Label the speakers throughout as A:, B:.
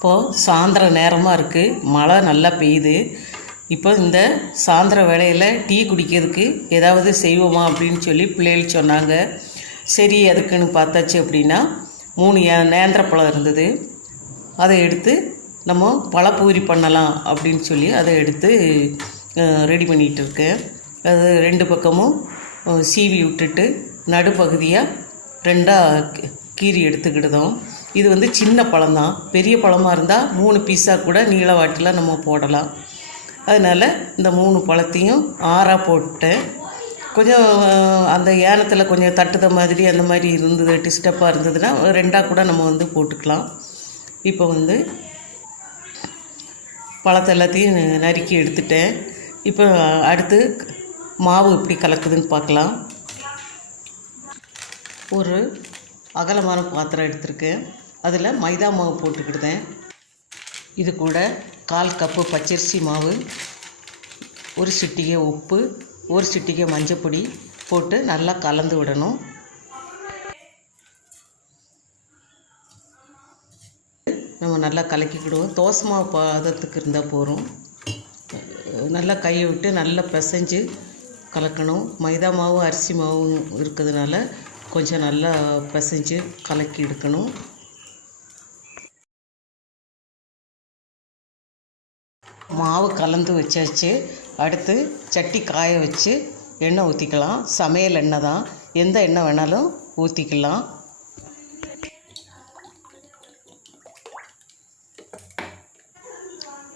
A: இப்போது சாயந்தர நேரமாக இருக்குது மழை நல்லா பெய்யுது. இப்போ இந்த சாயந்தர வேலையில் டீ குடிக்கிறதுக்கு ஏதாவது செய்வோமா அப்படின்னு சொல்லி பிள்ளைகள் சொன்னாங்க. சரி எதுக்குன்னு பார்த்தாச்சு அப்படின்னா மூணு நேந்திர பழம் இருந்தது. அதை எடுத்து நம்ம பழப்பூரி பண்ணலாம் அப்படின்னு சொல்லி அதை எடுத்து ரெடி பண்ணிகிட்டு இருக்கேன். அது ரெண்டு பக்கமும் சீவி விட்டுட்டு நடுப்பகுதியாக ரெண்டாக கீறி எடுத்துக்கிடுதோம் இது வந்து சின்ன பழம்தான். பெரிய பழமாக இருந்தால் மூணு பீஸாக கூட நீள வாட்டிலாம் நம்ம போடலாம். அதனால் இந்த மூணு பழத்தையும் ஆறாக போட்டேன் கொஞ்சம் அந்த ஏனத்தில் கொஞ்சம் தட்டுத மாதிரி அந்த மாதிரி இருந்தது டிஸ்டப்பாக இருந்ததுன்னா ரெண்டாக கூட நம்ம வந்து போட்டுக்கலாம். இப்போ வந்து பழத்தை எல்லாத்தையும் நறுக்கி எடுத்துட்டேன். இப்போ அடுத்து மாவு எப்படி கலக்குதுன்னு பார்க்கலாம். ஒரு அகலமான பாத்திரம் எடுத்திருக்கேன் அதில் மைதா மாவு போட்டுக்கிடுதேன் இது கூட கால் கப்பு பச்சரிசி மாவு ஒரு சிட்டிகை உப்பு ஒரு சிட்டிகை மஞ்சப்பொடி போட்டு நல்லா கலந்து விடணும். நம்ம நல்லா கலக்கிக்கிடுவோம். தோசை மாவு பாதத்துக்கு இருந்தால் போகிறோம் நல்லா கையை விட்டு நல்லா பிசைஞ்சு கலக்கணும். மைதா மாவும் அரிசி மாவும் இருக்கிறதுனால கொஞ்சம் நல்லா பிசைஞ்சு கலக்கி எடுக்கணும். மாவு கலந்து வச்சாச்சு. அடுத்து சட்டி காய வச்சு எண்ணெய் ஊற்றிக்கலாம் சமையல் எண்ணெய் தான். எந்த எண்ணெய் வேணாலும் ஊற்றிக்கலாம்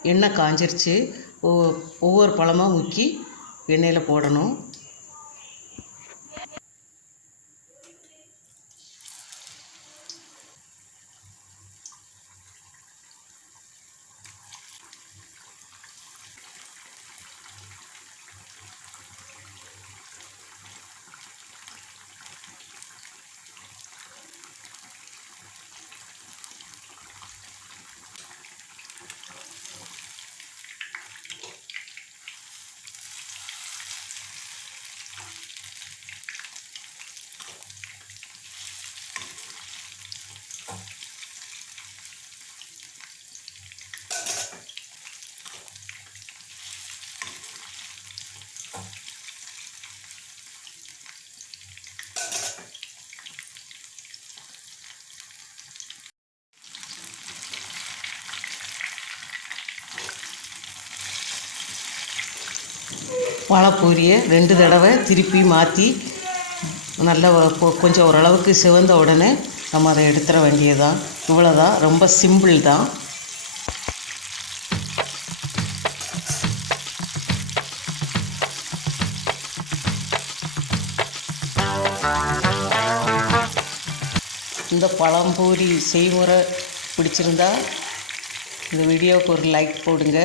A: எண்ணெய் காஞ்சிருச்சு. ஒ- ஒவ்வொரு பழமாக முக்கி எண்ணெயில் போடணும். வாழைப்பூரியை ரெண்டு தடவை திருப்பி மாற்றி நல்லா கொஞ்சம் ஓரளவுக்கு சிவந்த உடனே நம்ம அதை எடுத்துட இவ்வளோ இவ்வளோதான் ரொம்ப சிம்பிள் தான். இந்த பழம்பூரி செய்முறை பிடிச்சிருந்தா இந்த வீடியோவுக்கு ஒரு லைக் போடுங்க.